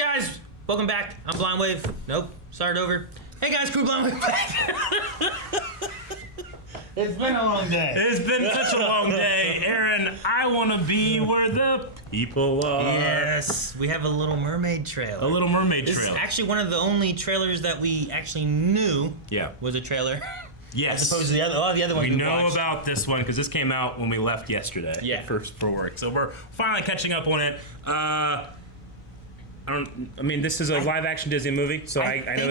Guys, welcome back. I'm Blind Wave. Nope, start over. Hey guys, crew Blind Wave back. It's been a long day. It's been such a long day. Aaron, I want to be where the people are. Yes, we have a Little Mermaid trailer. A Little Mermaid This trailer. is actually one of the only trailers that we actually knew was a trailer. Yes. As opposed to a lot of the other ones we we know watched. about this one because this came out when we left yesterday. Yeah. For work. So we're finally catching up on it. This is a live action Disney movie, so I know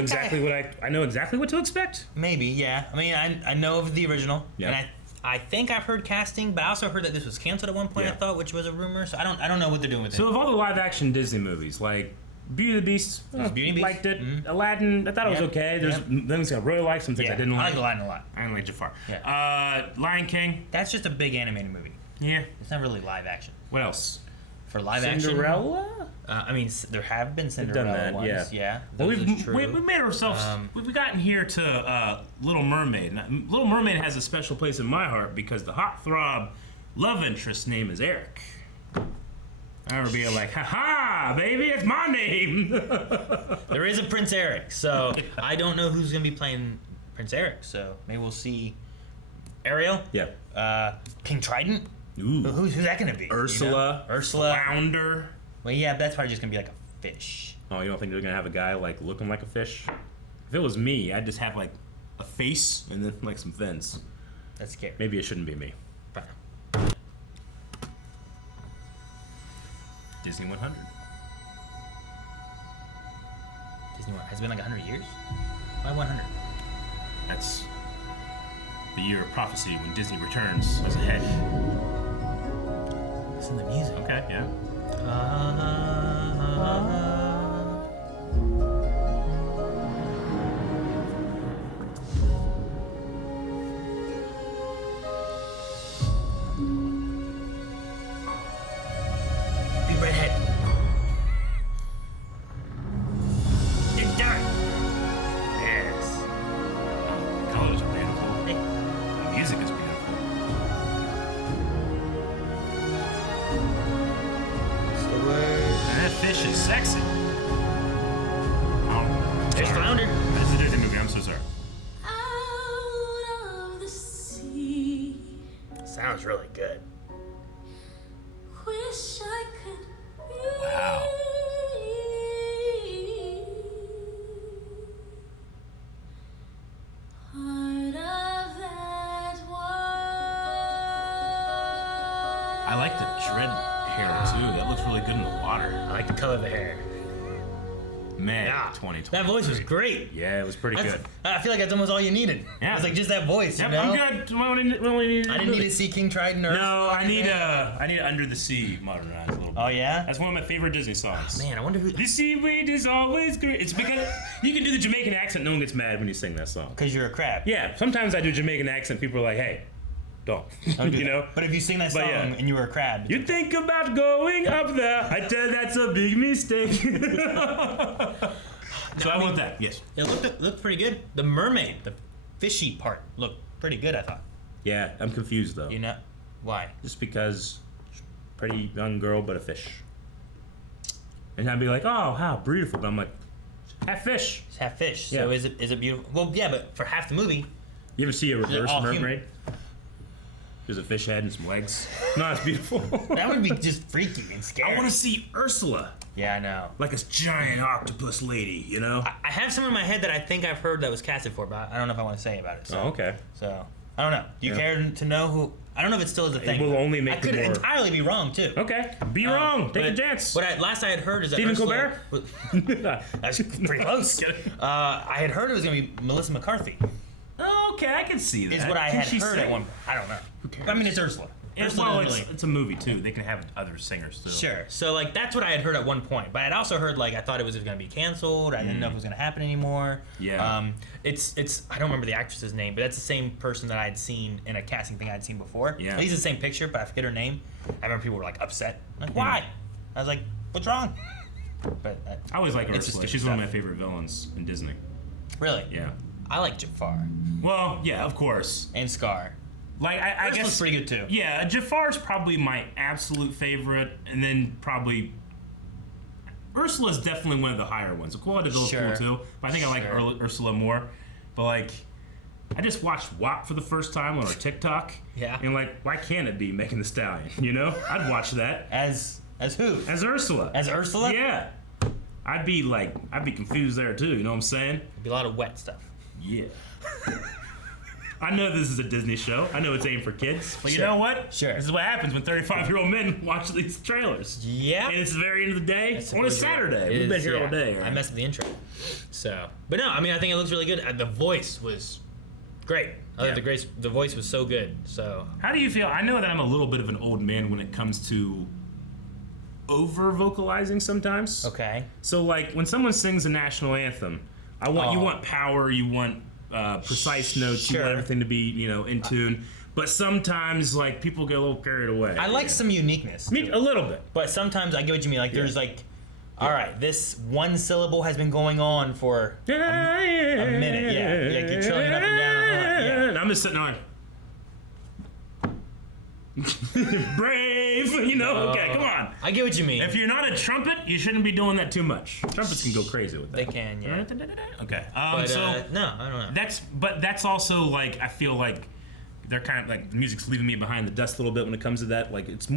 exactly what to expect. Maybe, yeah. I mean, I know of the original, Yeah. and I think I've heard casting, but I also heard that this was canceled at one point. Yeah. I thought, which was a rumor. So I don't know what they're doing with it. So of all the live action Disney movies, like Beauty and the Beast, Beauty and the Beast? liked it. Mm-hmm. Aladdin, I thought it was okay. There's things I really liked, some things I didn't like. I like Aladdin a lot. I didn't like Jafar. Yeah. Lion King. That's just a big animated movie. Yeah. It's not really live action. What else? For live Cinderella? there have been Cinderella ones. Yeah. Well, we true. made ourselves. We've gotten here to Little Mermaid. Now, Little Mermaid has a special place in my heart because the hot throb love interest name is Eric. I would be like, ha, baby, it's my name. There is a Prince Eric, so I don't know who's gonna be playing Prince Eric. So maybe we'll see Ariel. Yeah. King Trident. Ooh. Who's that gonna be? Ursula. You know? Ursula. Flounder. Well, yeah, that's probably just gonna be like a fish. Oh, you don't think they're gonna have a guy like looking like a fish? If it was me, I'd just have like a face and then like some fins. That's scary. Maybe it shouldn't be me. Fine. Disney 100. Disney World. Has it been like 100 years? Why 100? That's the year of prophecy when Disney returns as a head. Listen to the music. Okay, yeah. Big redhead. You're done. Yes. Colors are beautiful. Hey. The music is beautiful. And that fish is sexy. Oh, There's sorry. Flounder. This is a Disney movie, I'm so sorry. Out of the sea, Sounds really good. wish I could be. Wow. Part of that world. I like the dread hair too. That looks really good in the water. I like the color of the hair. Man, Yeah. 2020. That voice was great. Yeah, it was pretty good. I feel like that's almost all you needed. Yeah. It's like just that voice, Yep, you know? I'm good. We only need I didn't need to see King Trident or... No, I need Under the Sea modernized a little bit. Oh, yeah? That's one of my favorite Disney songs. Man, I wonder who... The seaweed is always great. It's because you can do the Jamaican accent. No one gets mad when you sing that song. Because you're a crab. Yeah, sometimes I do Jamaican accent. People are like, "Hey, don't." Don't do you that. know. But if you sing that song and you were a crab... You think about going up there? I tell you that's a big mistake. So I want that. Yes. It looked pretty good. The mermaid, the fishy part, looked pretty good, I thought. Yeah, I'm confused though. You know? Why? Just because, pretty young girl, but a fish. And I'd be like, "Oh, how beautiful!" But I'm like, half fish. It's half fish, Yeah. so is it beautiful? Well, yeah, but for half the movie... You ever see a reverse all mermaid? There's a fish head and some legs. No, it's beautiful. That would be just freaky and scary. I want to see Ursula, Yeah, I know. like a giant octopus lady, you know? I have some in my head that I think I've heard that was casted for, but I don't know if I want to say about it. So, Oh, okay. So, I don't know. Do you care to know who... I don't know if it still is a thing. will only make I could it more- entirely be wrong, too. Okay, be wrong. Take a chance. Last I had heard is that Stephen Ursula, Colbert? That's pretty close. I had heard it was going to be Melissa McCarthy. Okay, I can see that. Is what I Can had she heard sing? at one point. I don't know. Who cares? I mean, it's Ursula. Ursula Well, doesn't really... it's a movie too. They can have other singers too. Sure. So, like, that's what I had heard at one point. But I'd also heard, like, I thought it was going to be canceled. I didn't know if it was going to happen anymore. Yeah. It's I don't remember the actress's name, but that's the same person that I had seen in a casting thing I'd seen before. Yeah. At least the same picture, but I forget her name. I remember people were, like, upset. Like, why? I was like, what's wrong? But I always like it's just Ursula. stupid She's one of stuff. my favorite villains in Disney. Really? Yeah. I like Jafar Well, yeah, of course. and Scar. Like I Ursula's guess pretty good, too. Yeah, Jafar's probably my absolute favorite, and then probably Ursula's definitely one of the higher ones. The quality of it Sure. cool too, but I think I like Sure. Ursula more. But like, I just watched WAP for the first time on our TikTok. Yeah. And like, why can't it be Megan the Stallion? You know, I'd watch that As who? as Ursula. As Ursula? Yeah. I'd be confused there too. You know what I'm saying? There'd be a lot of wet stuff. Yeah. I know this is a Disney show. I know it's aimed for kids. But you Sure. know what? Sure. This is what happens when 35-year-old men watch these trailers. Yeah. And it's the very end of the day That's on a supposed to be- Saturday. it We've been is, here yeah. all day. I Right? messed with the intro. So, but no, I mean, I think it looks really good. The voice was great. I thought the voice was so good. So, How do you feel? I know that I'm a little bit of an old man when it comes to over vocalizing sometimes. okay. So like when someone sings the national anthem, you Oh. want power, you want precise notes, you Sure. want everything to be in tune. But sometimes like people get a little carried away. I like some uniqueness. Me a little bit. But sometimes I get what you mean. Like, there's like, all right, this one syllable has been going on for A minute. Yeah. Like, you're trilling up and down. Yeah. And I'm just sitting on. Brave, okay, come on. I get what you mean. If you're not a trumpet, you shouldn't be doing that too much. Trumpets can go crazy with that. They can, yeah. Okay. But, So no, I don't know. that's also like I feel like they're kind of like music's leaving me behind the dust a little bit when it comes to that. Like it's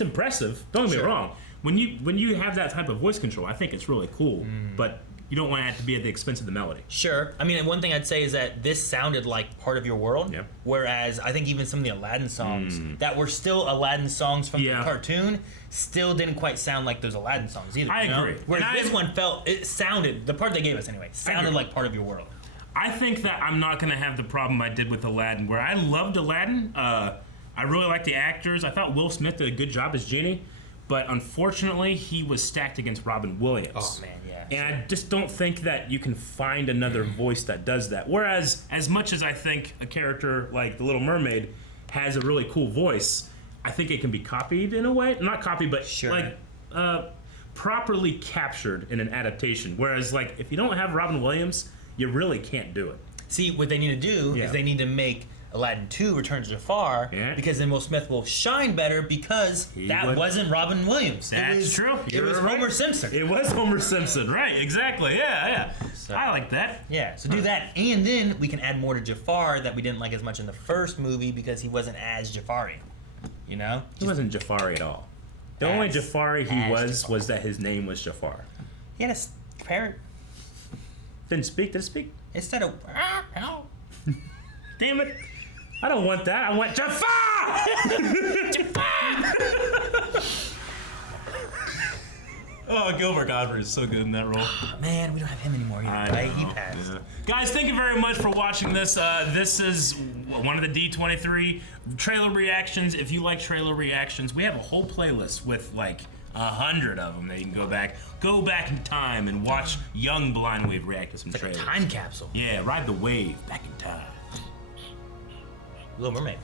impressive. Don't get me Sure. wrong. When you have that type of voice control, I think it's really cool. Mm. But you don't want it to be at the expense of the melody. Sure. I mean, one thing I'd say is that this sounded like part of your world. Yeah. Whereas I think even some of the Aladdin songs that were still Aladdin songs from Yeah. the cartoon still didn't quite sound like those Aladdin songs either. I you know? agree. Whereas And this one sounded, the part they gave us anyway, sounded agree. like part of your world. I think that I'm not going to have the problem I did with Aladdin, where I loved Aladdin. I really liked the actors. I thought Will Smith did a good job as Genie, but unfortunately, he was stacked against Robin Williams. Oh, man, yeah. And I just don't think that you can find another voice that does that. Whereas, as much as I think a character like the Little Mermaid has a really cool voice, I think it can be copied in a way. Not copied, but Sure. like properly captured in an adaptation. Whereas, like, if you don't have Robin Williams, you really can't do it. See, what they need to do Yeah. is they need to make Aladdin 2 Return to Jafar, Yeah. because then Will Smith will shine better because that wasn't Robin Williams. That's it was, true. It was You're right. Homer Simpson. It was Homer Simpson, right? Exactly. Yeah. So- I like that. Yeah, so do that, and then we can add more to Jafar that we didn't like as much in the first movie because he wasn't as Jafari. You know? He wasn't Jafari at all. The only As- Jafari he as was Jafar. was that his name was Jafar. He had a parrot Didn't speak. Did it speak? instead of hello. Damn it! I don't want that. I want Jafar. Oh, Gilbert Godfrey is so good in that role. Man, we don't have him anymore either, right? He passed. Guys, thank you very much for watching this. This is one of the D23 trailer reactions. If you like trailer reactions, we have a whole playlist with like 100 of them that you can go back in time and watch young Blind Wave react to some Like a trailers. time capsule. Yeah, ride the wave back in time. Little Mermaid.